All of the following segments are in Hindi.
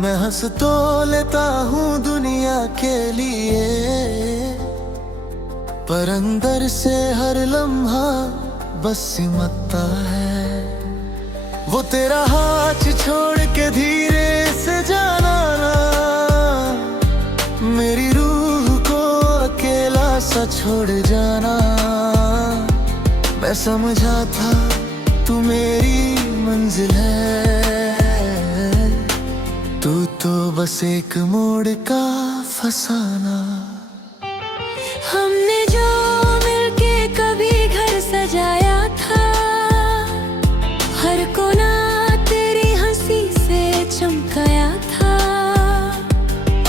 मैं हंस तो लेता हूँ दुनिया के लिए, पर अंदर से हर लम्हा बस सिमटता है। वो तेरा हाथ छोड़ के धीरे से जाना ना, मेरी रूह को अकेला सा छोड़ जाना। मैं समझा था तू मेरी मंजिल है, तू तो बस एक मोड़ का फसाना। हमने जो मिलके कभी घर सजाया था, हर कोना तेरी हंसी से चमकाया था।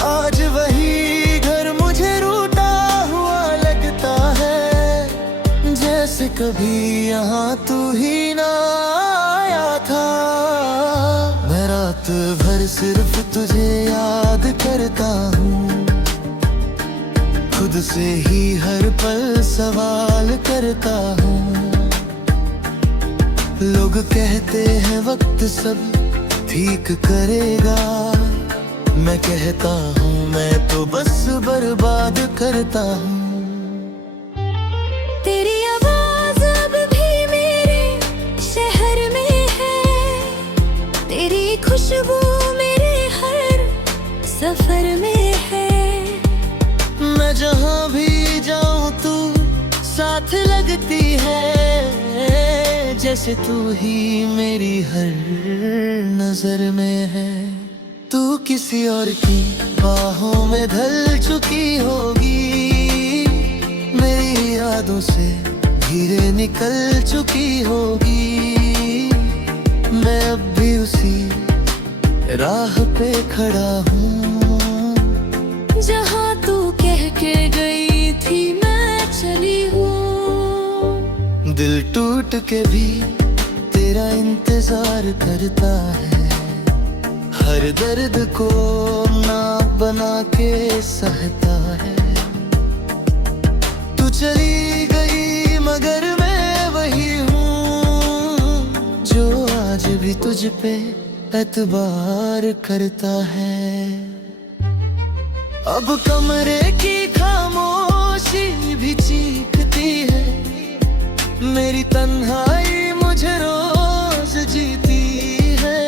आज वही घर मुझे रूठा हुआ लगता है, जैसे कभी यहाँ तू ही ना आया था। मैं रात भर सिर्फ तुझे याद करता हूँ, खुद से ही हर पल सवाल करता हूँ। लोग कहते हैं वक्त सब ठीक करेगा, मैं कहता हूँ मैं तो बस बर्बाद करता हूँ। तेरी आवाज अब भी मेरे शहर में है, तेरी खुशबू मेरे हर सफर में है। मैं जहाँ भी जाऊँ तू साथ लगती है, जैसे तू ही मेरी हर नजर में है। तू किसी और की बाहों में ढल चुकी होगी, मेरी यादों से धीरे निकल चुकी होगी। मैं अब भी उसी राह पे खड़ा हूँ, जहाँ तू कह के गई थी मैं चली हूँ। दिल टूट के भी तेरा इंतजार करता है, हर दर्द को ना बना के सहता है। तू चली गई मगर मैं वही हूँ, जो आज भी तुझ पे एतबार करता है। अब कमरे की खामोशी भी चीखती है, मेरी तन्हाई मुझे रोज जीती है।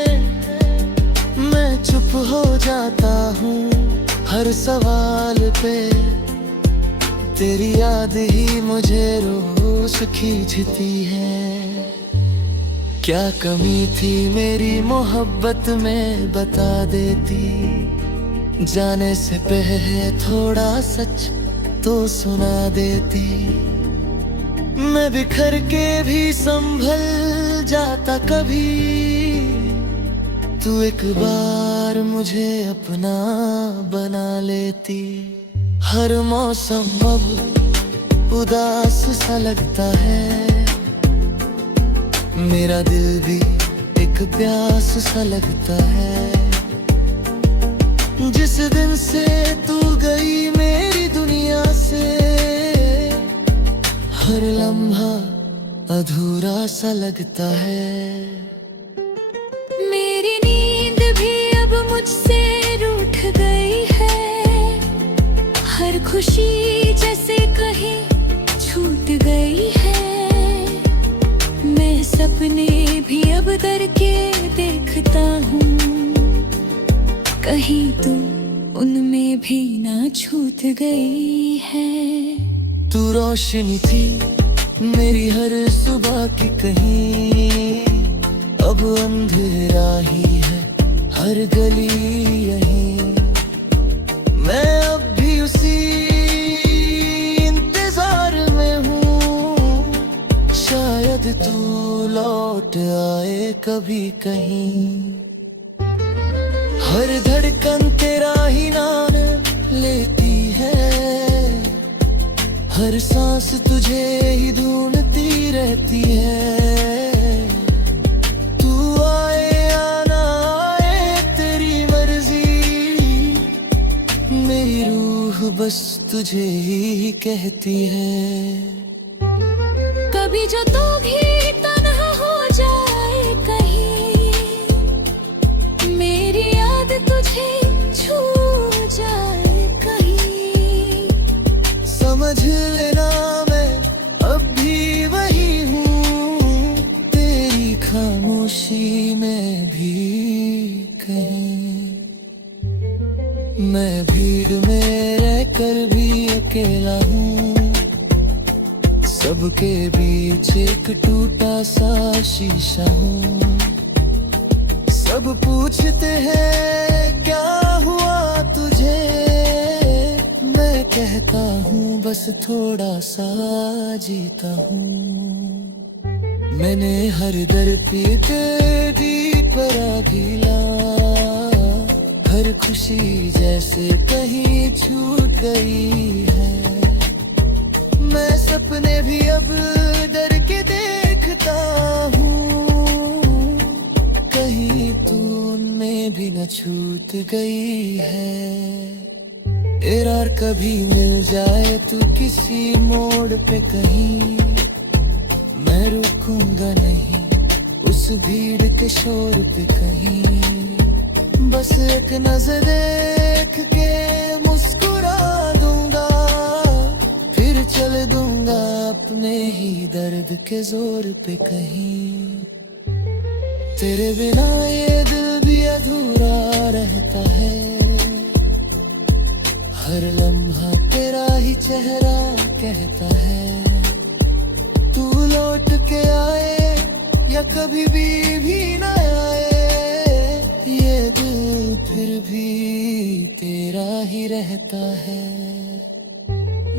मैं चुप हो जाता हूँ हर सवाल पे, तेरी याद ही मुझे रोज खींचती है। क्या कमी थी मेरी मोहब्बत में बता देती, जाने से पहले थोड़ा सच तो सुना देती। मैं बिखर के भी संभल जाता कभी, तू एक बार मुझे अपना बना लेती। हर मौसम अब उदास सा लगता है, मेरा दिल भी एक प्यास सा लगता है। जिस दिन से तू गई मेरी दुनिया से, हर लम्हा अधूरा सा लगता है। मेरी नींद भी अब मुझसे रूठ गई है, हर खुशी जैसे कहीं छूट गई है। मैं सपने भी अब डर के देखता हूँ, कहीं तू उनमें भी ना छूट गई है। तू रोशनी थी मेरी हर सुबह की, कहीं अब अंधेरा ही है हर गली यहीं। मैं अब भी उसी इंतजार में हूँ, शायद तू लौट आए कभी कहीं। हर धड़कन तेरा ही नाम लेती है, हर सांस तुझे ही ढूंढती रहती है। तू आए या ना आए तेरी मर्जी, मेरी रूह बस तुझे ही कहती है। कभी जो तू भी तन्हा हो जाए कहीं, मेरी याद तुझे खामोशी में भी कहीं। मैं भीड़ में रहकर भी अकेला हूँ, सबके बीच एक टूटा सा शीशा हूँ। सब पूछते हैं क्या हुआ तुझे, मैं कहता हूँ बस थोड़ा सा जीता हूँ। मैंने हर दर पे तेरी पर गिला, हर खुशी जैसे कहीं छूट गई है। मैं सपने भी अब डर के देखता हूँ, कहीं तू उनमें भी न छूट गई है। इरार कभी मिल जाए तू किसी मोड़ पे कहीं, मैं रुकूंगा नहीं उस भीड़ के शोर पे कहीं। बस एक नजर देख के मुस्कुरा दूंगा, फिर चल दूंगा अपने ही दर्द के जोर पे कहीं। तेरे बिना ये दिल भी अधूरा रहता है, हर लम्हा तेरा ही चेहरा कहता है। तू लौट के आए या कभी भी न आए, ये दिल फिर भी तेरा ही रहता है।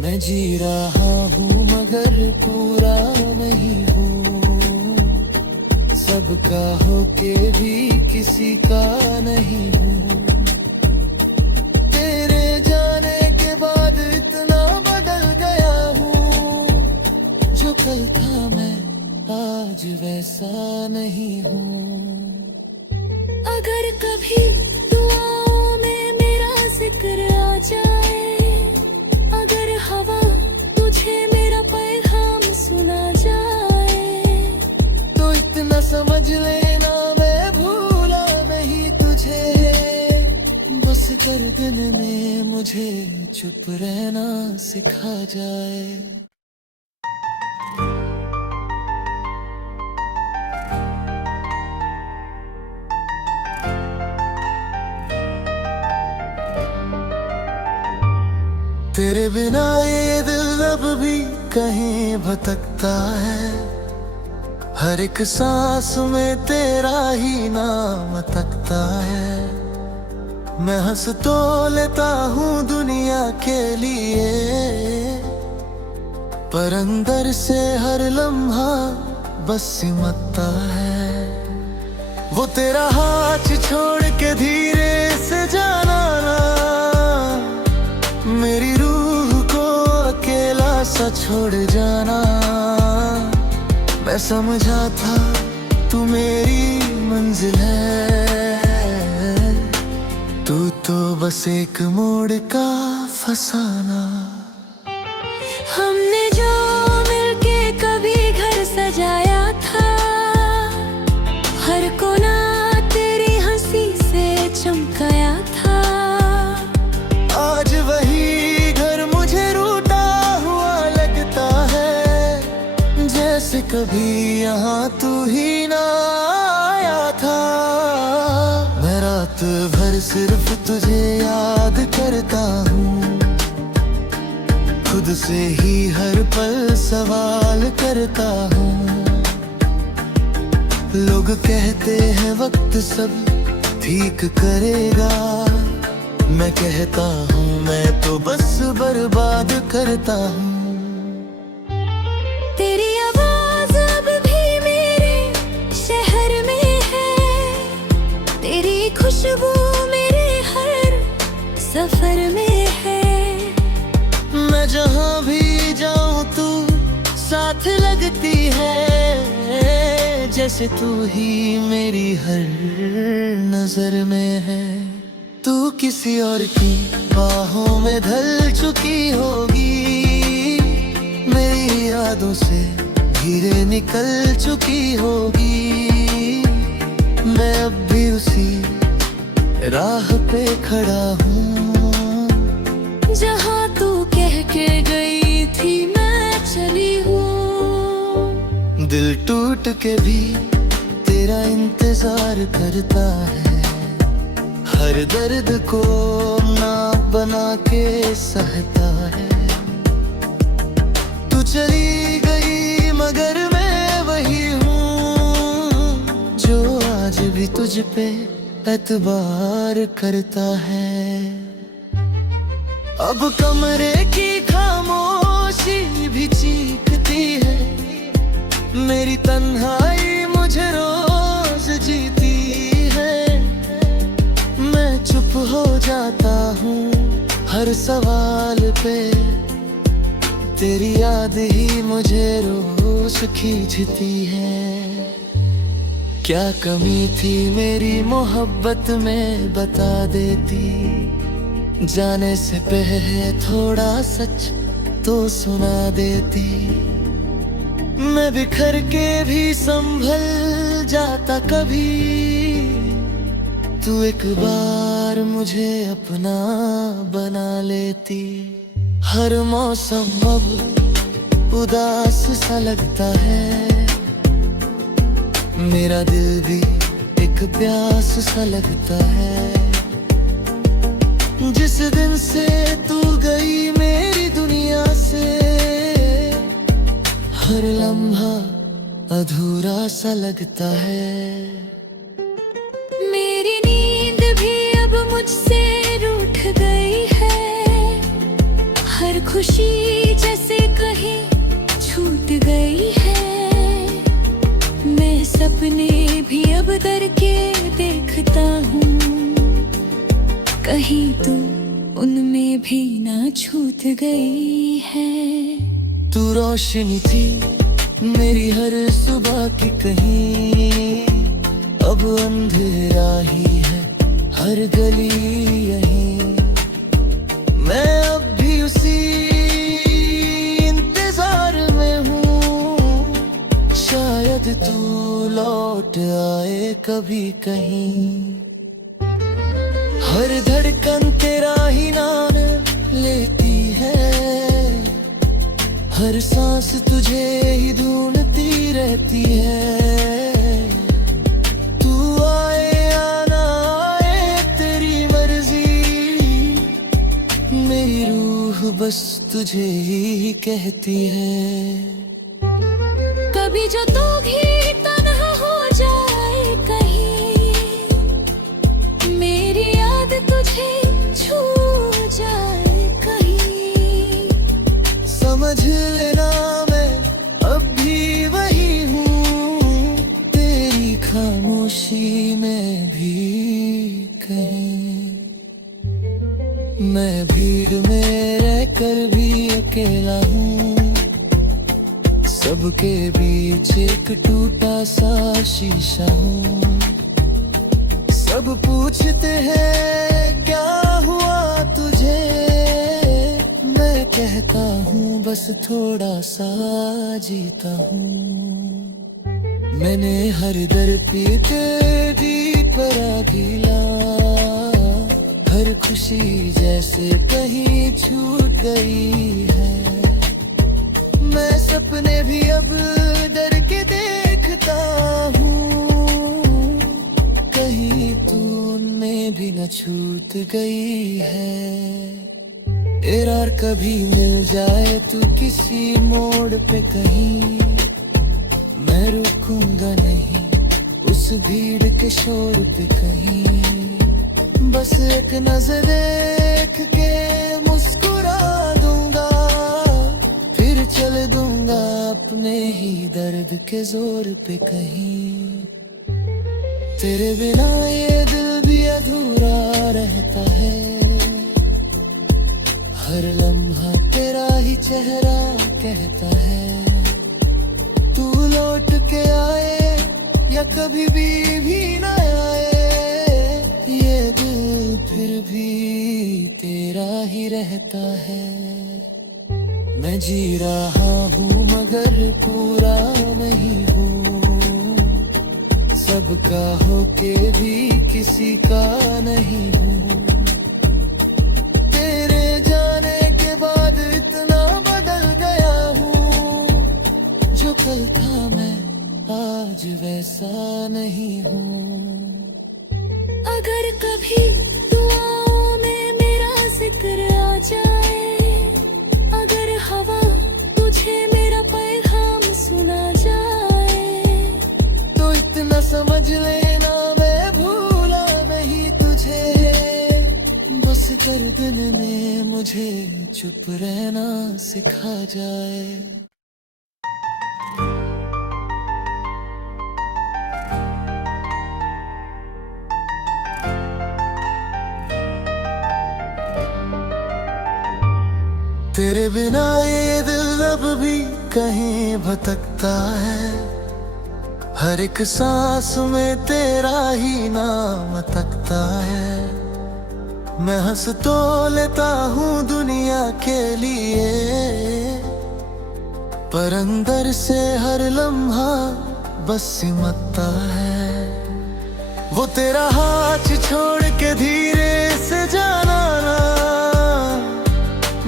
मैं जी रहा हूँ मगर पूरा नहीं हूँ, सबका होके भी किसी का नहीं हूँ। तेरे जाने के बाद इतना बदल गया हूँ, जो कल था मैं आज वैसा नहीं हूँ। अगर कभी दुआओं में मेरा जिक्र आ जाए, अगर हवा तुझे मेरा पैगाम सुना जाए, तो इतना समझ लेना मैं भूला नहीं तुझे। बस गर्दन ने मुझे चुप रहना सिखा जाए। तेरे बिना ये दिल अब भी कहीं भटकता है, हर एक सांस में तेरा ही नाम तकता है। मैं हंस तो लेता हूँ दुनिया के लिए, पर अंदर से हर लम्हा बस सिमटता है। वो तेरा हाथ छोड़ के धीरे से जाना ना, मेरी रूह को अकेला सा छोड़ जाना। मैं समझा था तू मेरी मंजिल है, तू तो बस एक मोड़ का फसाना। हमने जो मिलके कभी घर सजाया था, हर कोना तेरी हंसी से चमकाया था। आज वही घर मुझे रूठा हुआ लगता है, जैसे कभी यहाँ तू ही ना आया था। मैं रात भर सिर्फ तुझे याद करता हूँ, खुद से ही हर पल सवाल करता हूँ। लोग कहते हैं वक्त सब ठीक करेगा, मैं कहता हूँ मैं तो बस बर्बाद करता हूँ। तेरी आवाज अब भी मेरे शहर में है, तेरी खुशबू मेरे हर सफर में है। मैं जहाँ भी जाऊँ तू साथ लगती है, जैसे तू ही मेरी हर नजर में है। तू किसी और की बाहों में ढल चुकी होगी, मेरी यादों से धीरे निकल चुकी होगी। मैं अब भी उसी राह पे खड़ा हूँ, जहाँ तू कह के गई थी मैं चली हूँ। दिल टूट के भी तेरा इंतजार करता है, हर दर्द को ना बना के सहता है। तू चली गई मगर मैं वही हूँ जो आज भी तुझ पे एतबार करता है। अब कमरे की खामोशी भी चीखती है, मेरी तन्हाई मुझे रोज जीती है। मैं चुप हो जाता हूँ हर सवाल पे, तेरी याद ही मुझे रोज खींचती है। क्या कमी थी मेरी मोहब्बत में बता देती, जाने से पहले थोड़ा सच तो सुना देती। मैं बिखर के भी संभल जाता कभी, तू एक बार मुझे अपना बना लेती। हर मौसम अब उदास सा लगता है, मेरा दिल भी एक प्यास सा लगता है। जिस दिन से तू गई मेरी दुनिया से, हर लम्हा अधूरा सा लगता है। मेरी नींद भी अब मुझसे रूठ गई है, हर खुशी जैसे कहीं छूट गई है। मैं सपने भी अब डर के देखता हूँ, कहीं तू उनमें भी ना छूट गई है। तू रोशनी थी मेरी हर सुबह की, कहीं अब अंधेरा ही है हर गली यहीं। मैं अब भी उसी इंतजार में हूँ, शायद तू लौट आए कभी कहीं। हर धड़कन तेरा ही नाम लेती है, हर सांस तुझे ही ढूंढती रहती है। तू आए या ना आए तेरी मर्जी, मेरी रूह बस तुझे ही कहती है। कभी जो तू भी तन्हा हो जाए कहीं, मेरी याद तुझे छू जाए कहीं, समझ लेना मैं अब भी वही हूँ, तेरी खामोशी में भी कहीं। मैं भीड़ में रहकर भी अकेला हूँ, सबके बीच एक टूटा सा शीशा हूँ। सब पूछते हैं क्या हुआ तुझे, मैं कहता हूँ बस थोड़ा सा जीता हूँ। मैंने हर दर पे तेरी पर गिला, हर खुशी जैसे कहीं छूट गई है। मैं सपने भी अब डर के देखता हूँ, कहीं तू उनमें भी न छूट गई है। इरार कभी मिल जाए तू किसी मोड़ पे कहीं, मैं रुकूंगा नहीं उस भीड़ के शोर पे कहीं। बस एक नजर देख के मुस्कुरा दूंगा, फिर चल दूंगा अपने ही दर्द के जोर पे कहीं। तेरे बिना ये दिल भी अधूरा रहता है, हर लम्हा तेरा ही चेहरा कहता है। तू लौट के आए या कभी भी ना आए, ये दिल फिर भी तेरा ही रहता है। मैं जी रहा हूँ मगर पूरा नहीं हूँ, सबका होके भी किसी का नहीं हूँ। तेरे जाने के बाद इतना बदल गया हूँ, जो कल था मैं आज वैसा नहीं हूँ। अगर कभी दुआओं में मेरा जिक्र आ जाए, अगर हवा तुझे मेरा पैगाम सुना जाए, तो इतना समझ लेना मैं भूला नहीं तुझे। बस दर्द ने मुझे चुप रहना सिखा जाए। तेरे बिना ये दिल अब भी कहीं भटकता है, हर एक सांस में तेरा ही नाम तकता है। मैं हंस तो लेता हूँ दुनिया के लिए, पर अंदर से हर लम्हा बस सिमटता है। वो तेरा हाथ छोड़ के धीरे से जाना ना,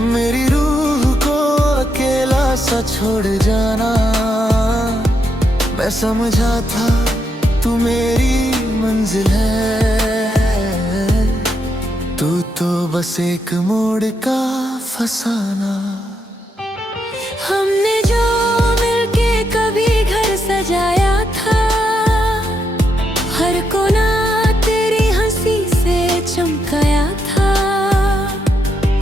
मेरी रूह को अकेला सा छोड़ जाना। मैं समझा था तू मेरी मंजिल है, तू तो बस एक मोड़ का फसाना। हमने जो मिलके कभी घर सजाया था, हर कोना तेरी हंसी से चमकाया था।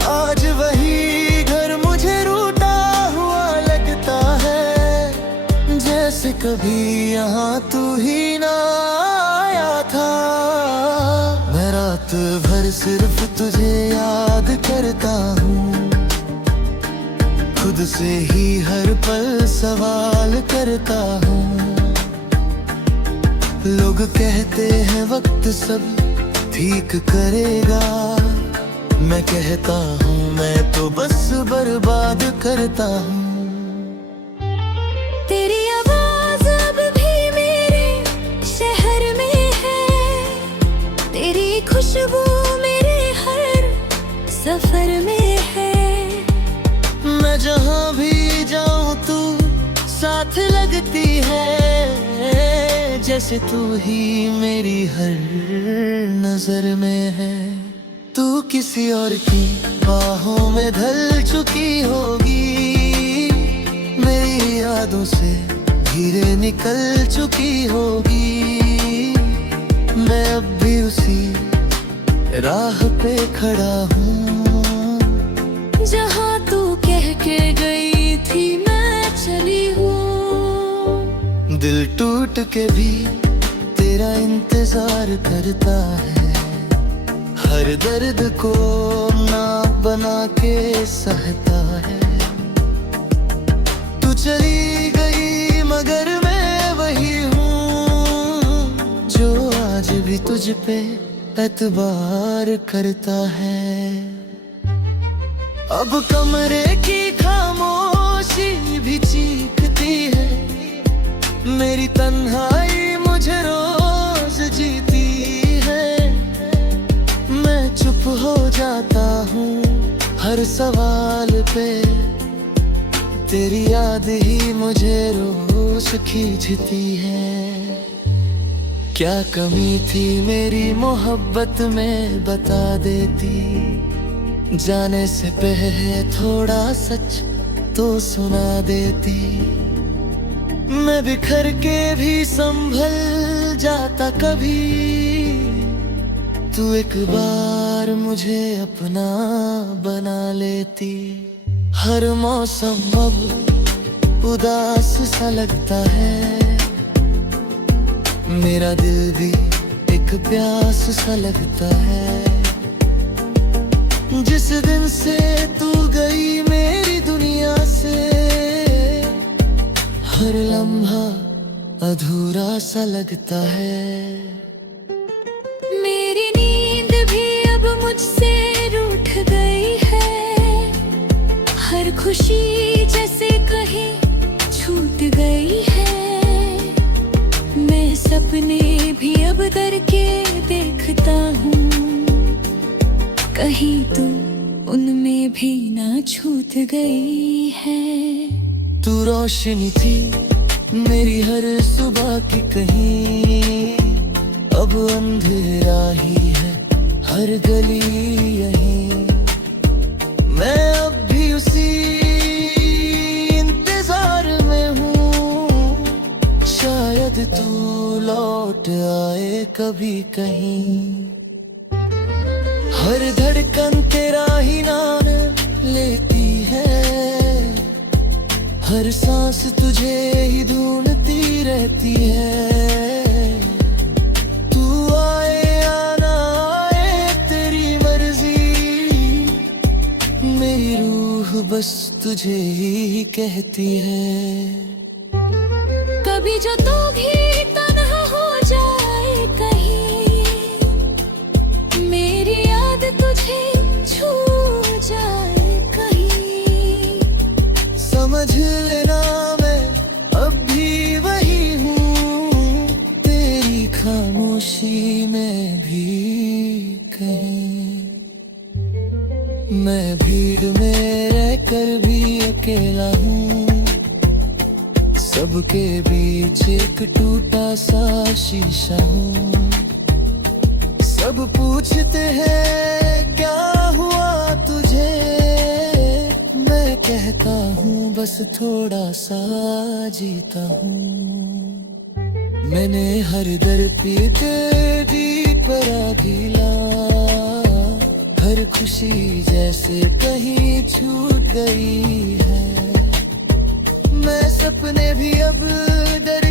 आज वही घर मुझे रूठा हुआ लगता है, जैसे कभी यहाँ तू ही ना आया था। मैं रात भर सिर्फ तुझे याद करता हूँ, खुद से ही हर पल सवाल करता हूँ। लोग कहते हैं वक्त सब ठीक करेगा, मैं कहता हूँ मैं तो बस बर्बाद करता हूँ। तेरी आवाज अब भी मेरे शहर में है, तेरी खुशबू मेरे हर सफर में है। मैं जहाँ भी जाऊँ तू साथ लगती है, जैसे तू ही मेरी हर नजर में है। तू किसी और की बाहों में ढल चुकी होगी, मेरी यादों से धीरे निकल चुकी होगी। मैं अब भी उसी राह पे खड़ा हूँ, जहाँ तू कह के गई थी मैं चली हूँ। दिल टूट के भी तेरा इंतजार करता है, हर दर्द को ना बना के सहता है। तू चली गई मगर मैं वही हूँ, जो आज भी तुझ पे एतबार करता है। अब कमरे की खामोशी भी चीखती है, मेरी तन्हाई मुझे रोज जीती है। मैं चुप हो जाता हूँ हर सवाल पे, तेरी याद ही मुझे रोज खींचती है। क्या कमी थी मेरी मोहब्बत में बता देती, जाने से पहले थोड़ा सच तो सुना देती। मैं बिखर के भी संभल जाता कभी, तू एक बार मुझे अपना बना लेती। हर मौसम अब उदास सा लगता है, मेरा दिल भी एक प्यास सा लगता है। जिस दिन से तू गई मेरी दुनिया से, हर लम्हा अधूरा सा लगता है। मेरी नींद भी अब मुझसे रूठ गई है, हर खुशी जैसे कहीं छूट गई है। मैं सपने भी अब डर के देखता हूँ, कहीं तो उनमें भी ना छूट गई है। तू रोशनी थी मेरी हर सुबह की कहीं अब अंधेरा ही है, हर गली यहीं। मैं अब भी उसी इंतजार में हूँ, शायद तू लौट आए कभी कहीं। हर धड़कन तेरा ही नाम लेती है, हर सांस तुझे ही ढूंढती रहती है। तू आए या ना आए तेरी मर्जी, मेरी रूह बस तुझे ही कहती है। कभी जो तू भी तन्हा हो जाए कहीं, मेरी याद तुझे छू जाए कहीं, समझ लेना मैं अब भी वही हूँ, तेरी खामोशी में भी कहीं। मैं भीड़ में रहकर भी अकेला हूँ, सबके बीच एक टूटा सा शीशा हूँ। सब पूछते हैं क्या हुआ तुझे, मैं कहता हूँ बस थोड़ा सा जीता हूँ। मैंने हर दर पे तेरी पर गिला, हर खुशी जैसे कहीं छूट गई है। मैं सपने भी अब डर